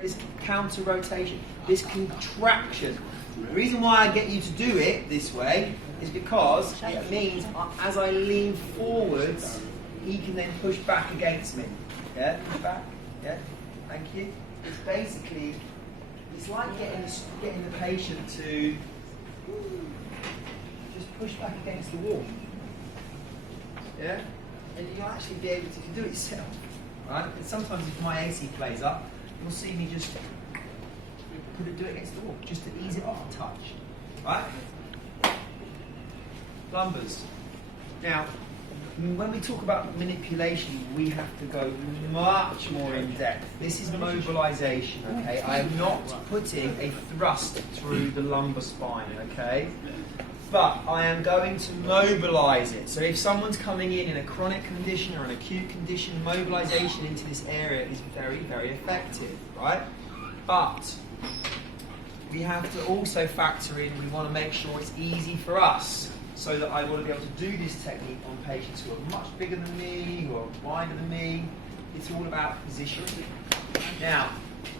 This counter rotation, this contraction. The reason why I get you to do it this way is because it means as I lean forwards, he can then push back against me. Yeah, push back. Yeah, thank you. It's basically, it's like getting the patient to just push back against the wall. Yeah, and you'll actually be able to do it yourself, right? And sometimes if my AC plays up, you'll see me just do it against the wall, just to ease it off a touch, right? Lumbers. Now, when we talk about manipulation, we have to go much more in depth. This is mobilization, okay? I am not putting a thrust through the lumbar spine, okay? But I am going to mobilize it. So if someone's coming in a chronic condition or an acute condition, mobilization into this area is very, very effective, right? But we have to also factor in, we want to make sure it's easy for us, so that I want to be able to do this technique on patients who are much bigger than me, who are wider than me. It's all about position. Now,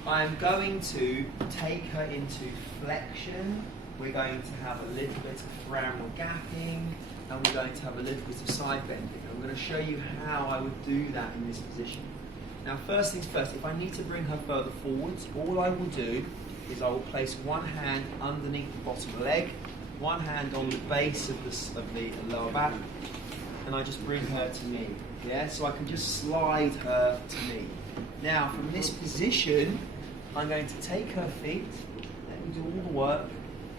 I'm going to take her into flexion. We're going to have a little bit of femoral gapping, and we're going to have a little bit of side bending. I'm going to show you how I would do that in this position. Now, first things first, if I need to bring her further forwards, all I will do is I will place one hand underneath the bottom leg, one hand on the base of the lower back, and I just bring her to me. Yeah, so I can just slide her to me. Now, from this position, I'm going to take her feet, let me do all the work,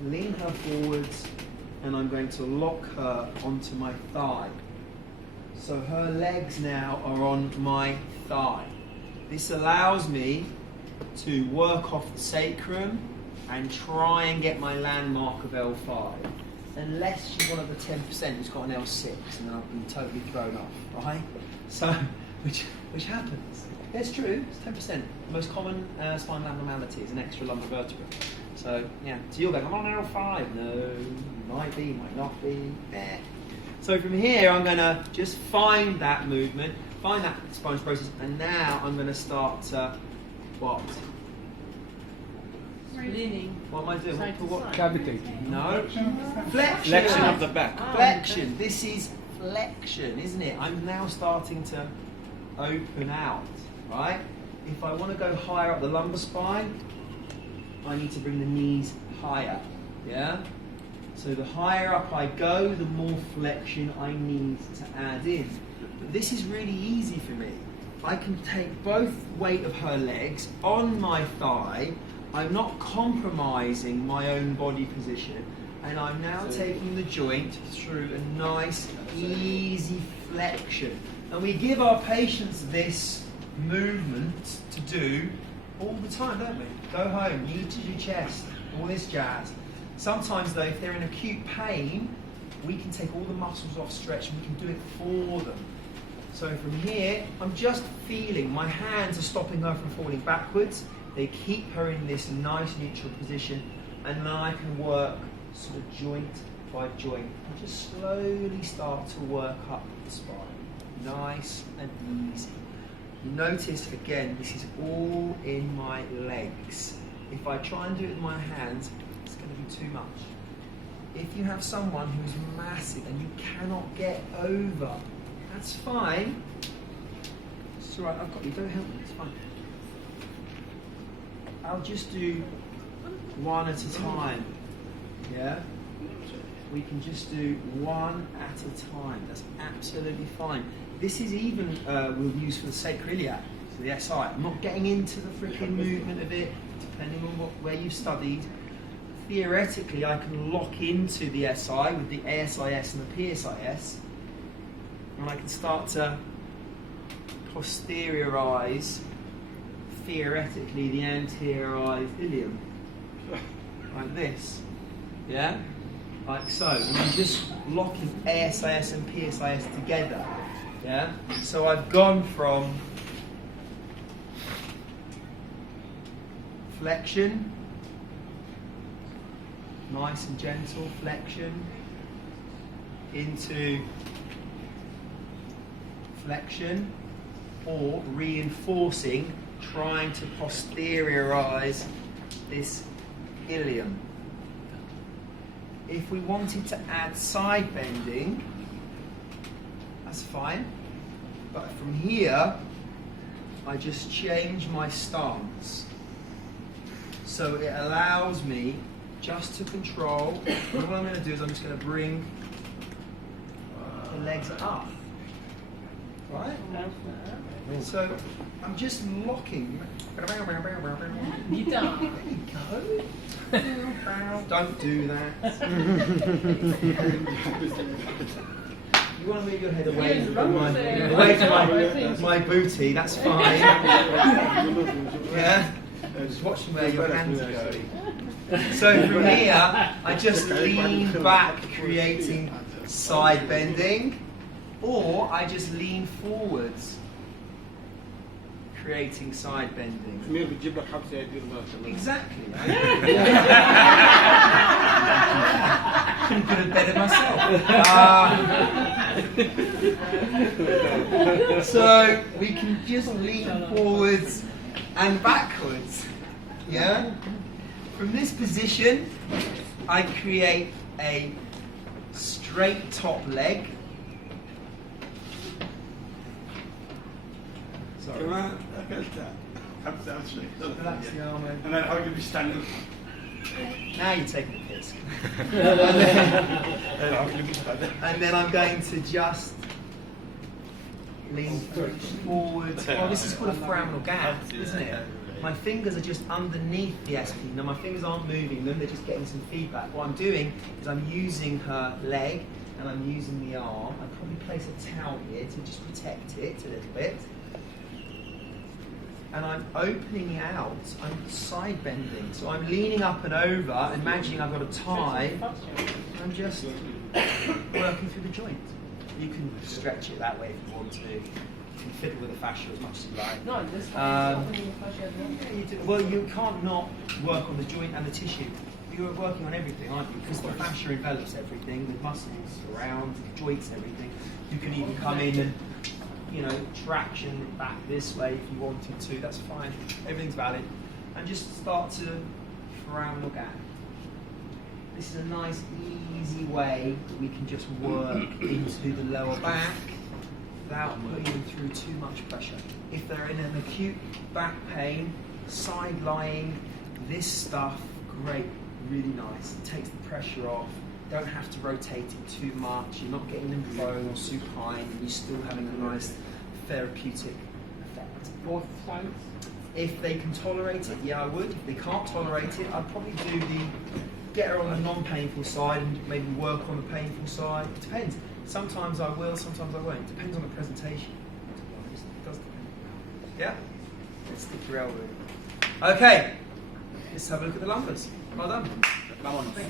lean her forwards, and I'm going to lock her onto my thigh. So her legs now are on my thigh. This allows me to work off the sacrum and try and get my landmark of L5. Unless she's one of the 10% who's got an L6, and then I've been totally thrown off, right? So, which happens. It's true, it's 10%. The most common spinal abnormality is an extra lumbar vertebra. So, yeah, so you're going, I'm on an L5. No, might be, might not be. Eh. So from here, I'm going to just find that movement, find that spinal process, and now I'm going to start what? Leaning. What am I doing? What? Cavitating. No. Flexion. Flexion of the back. Flexion. This is flexion, isn't it? I'm now starting to open out, right? If I want to go higher up the lumbar spine, I need to bring the knees higher, yeah? So the higher up I go, the more flexion I need to add in. But this is really easy for me. I can take both weight of her legs on my thigh. I'm not compromising my own body position, and I'm now taking the joint through a nice, easy flexion. And we give our patients this movement to do all the time, don't we? Go home, knee to your chest, all this jazz. Sometimes though, if they're in acute pain, we can take all the muscles off stretch and we can do it for them. So from here, I'm just feeling, my hands are stopping her from falling backwards. They keep her in this nice neutral position, and then I can work sort of joint by joint and just slowly start to work up the spine. Nice and easy. You notice again, this is all in my legs. If I try and do it with my hands, it's going to be too much. If you have someone who's massive and you cannot get over, that's fine. It's all right, I've got you, don't help me, it's fine. I'll just do one at a time, yeah? We can just do one at a time, that's absolutely fine. This is even, we'll use for the sacroiliac, so the SI. I'm not getting into the freaking movement of it, depending on where you've studied. Theoretically, I can lock into the SI with the ASIS and the PSIS, and I can start to posteriorize, theoretically, the anteriorized ilium, like this, yeah? Like so, and I'm just locking ASIS and PSIS together, yeah? So I've gone from flexion, nice and gentle flexion, into flexion, or reinforcing trying to posteriorize this ilium. If we wanted to add side bending, that's fine. But from here, I just change my stance. So it allows me just to control. And what I'm going to do is I'm just going to bring the legs up. Right? So I'm just locking. You don't. There you go. Don't do that. You want to move your head away from my booty, that's fine. Yeah? Just watching where your hands are going. So from here, I just lean back, creating side bending, or I just lean forwards, creating side bending. Exactly. Couldn't put it better myself. So we can just lean forwards and backwards. Yeah? From this position, I create a straight top leg. Sorry. Relax the arm over. And then how can we stand up? Now you're taking the piss. And And then I'm going to just lean forward. Oh, this is called a foraminal gap, isn't it? My fingers are just underneath the SP. Now my fingers aren't moving them, they're just getting some feedback. What I'm doing is I'm using her leg and I'm using the arm. I'd probably place a towel here to just protect it a little bit. And I'm opening out, I'm side bending. So I'm leaning up and over, imagining I've got a tie. I'm just working through the joint. You can stretch it that way if you want to. You can fiddle with the fascia as much as you like. No, this Well, you can't not work on the joint and the tissue. You're working on everything, aren't you? Because the fascia envelops everything, the muscles around, the joints, everything. You can even come in and, traction it back this way if you wanted to. That's fine. Everything's valid. And just start to foraminal gap. This is a nice, easy way that we can just work into the lower back without putting them through too much pressure. If they're in an acute back pain, side lying, this stuff, great, really nice. It takes the pressure off. Don't have to rotate it too much. You're not getting them prone or supine, and you're still having a nice therapeutic effect. both sides. If they can tolerate it, yeah, I would. If they can't tolerate it, I'd probably get her on the non-painful side and maybe work on the painful side. It depends. Sometimes I will, sometimes I won't. It depends on the presentation. It does depend. Yeah? Let's stick your elbow in. Okay. Let's have a look at the lumbers. Well done. Thank you.